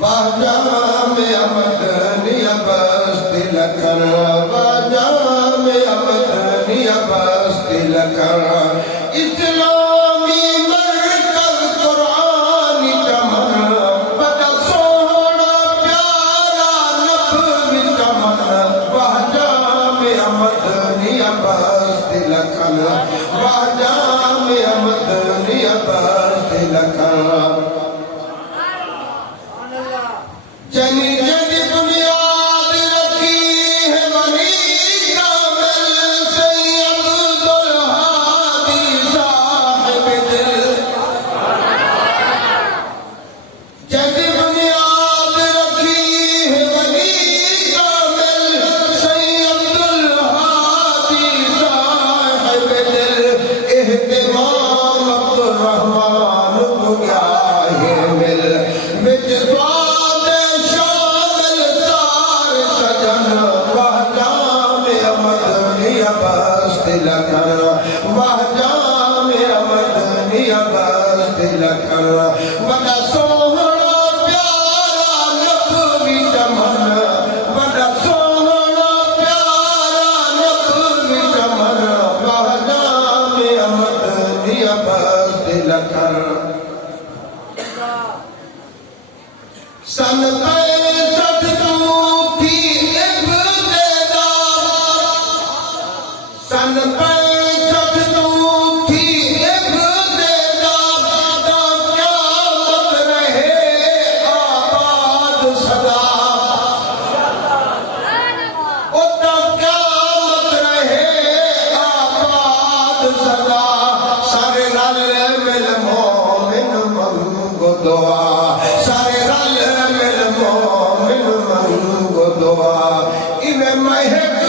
बाजा में अमदनी बस्ती लकर बाजा में अमदनी बस्ती लकर इस्लामी मरकज कुरान चमन बड़ा सोहना प्यारा नबी चमन बाजा में अमदनी बस्ती लकर बाजा में अमदनी बस्ती लकर जनी जनी बुनियाद रखी है वली कामिल सैयद अब्दुल हादी साहिब दिल जनी बुनियाद रखी है वली कामिल सैयद अब्दुल हादी साहिब दिल इहतिमाम अब्दुल रहमान को क्या है मिल विच बस्ती लकर वाजा में अमदनी बस्ती लकर बड़ा सोहना प्यारा नबी चमन बड़ा सोहना प्यारा नबी चमन वाजा में अमदनी बस्ती लकर सन सन पैंसठ तू थी इब्तिदा क़यामत रहे आबाद सदा उता क़यामत रहे आबाद सदा सारे रल मिल मोमिन मंगो दुआ सारे रल मिल मोमिन मंगो दुआ इवे महक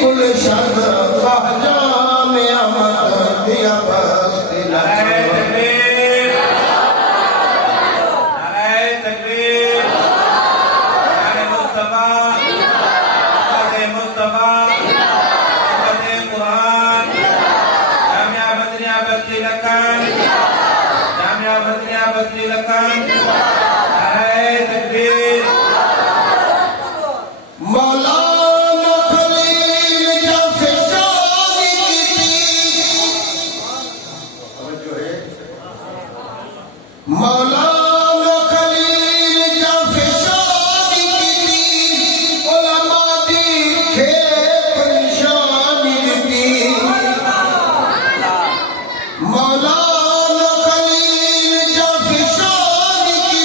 गुलशन बाजा में अमदनी बस्ती लकर नारे तकबीर नारे मुस्तफा नारे कुरान जामिया मदनिया बस्ती लकर जामिया मदनिया बस्ती लकर नारे तकबीर मौला मौलाना खलील का फिशानी की उलमा दी खेप निशानी दी मौलाना खलील का फिशानी की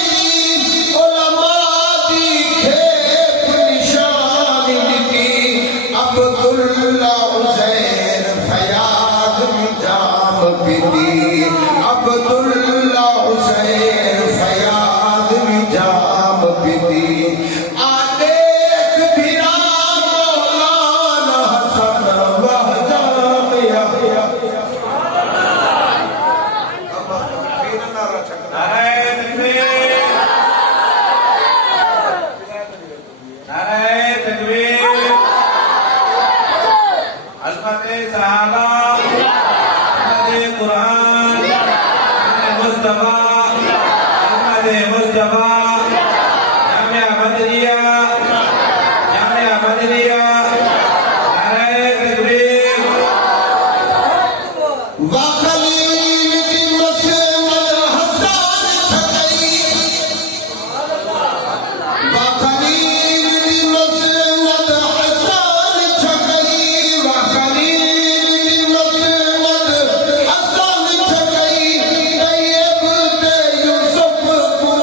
उलमा दी खेप निशानी दी अब्दुल्ला उज़ैर फयाद में जाम पीती अब्दुल्ला हुसैन फयाद में जाम पीती आदेख भिरा मौलाना हसन वहजा में नारे तकबीर नारे तकबीर अज़मत सहाबा अज़मत कुरान मुस्तफा मुस्तफा जामिया मदनिया नारे तकबीर वा खलील की मसनद हसन छकई वा खलील की मसनद हसन छकई वा खलील की मसनद हसन छकई तैयब ते यूसुफ को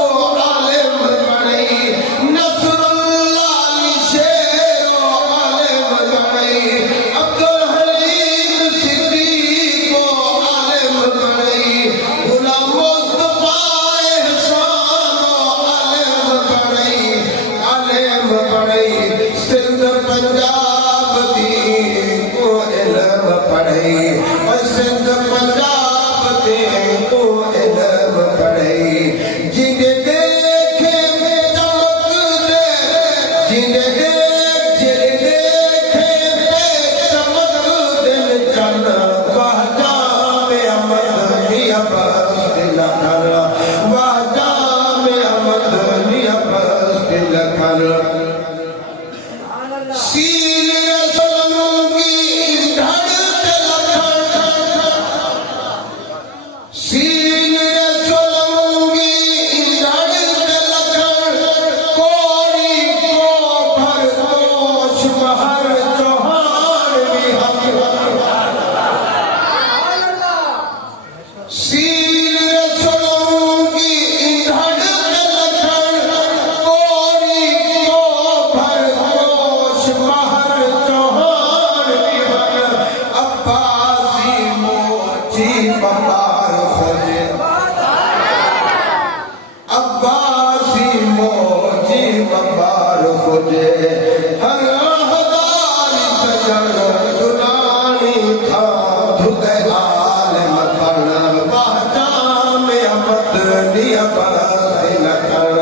बरस लखन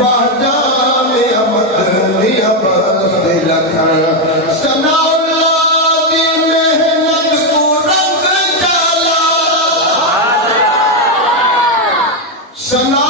बाजा में अमदनी बरस लखन सनाउल्ला दी मेहनत को रंग जाला सना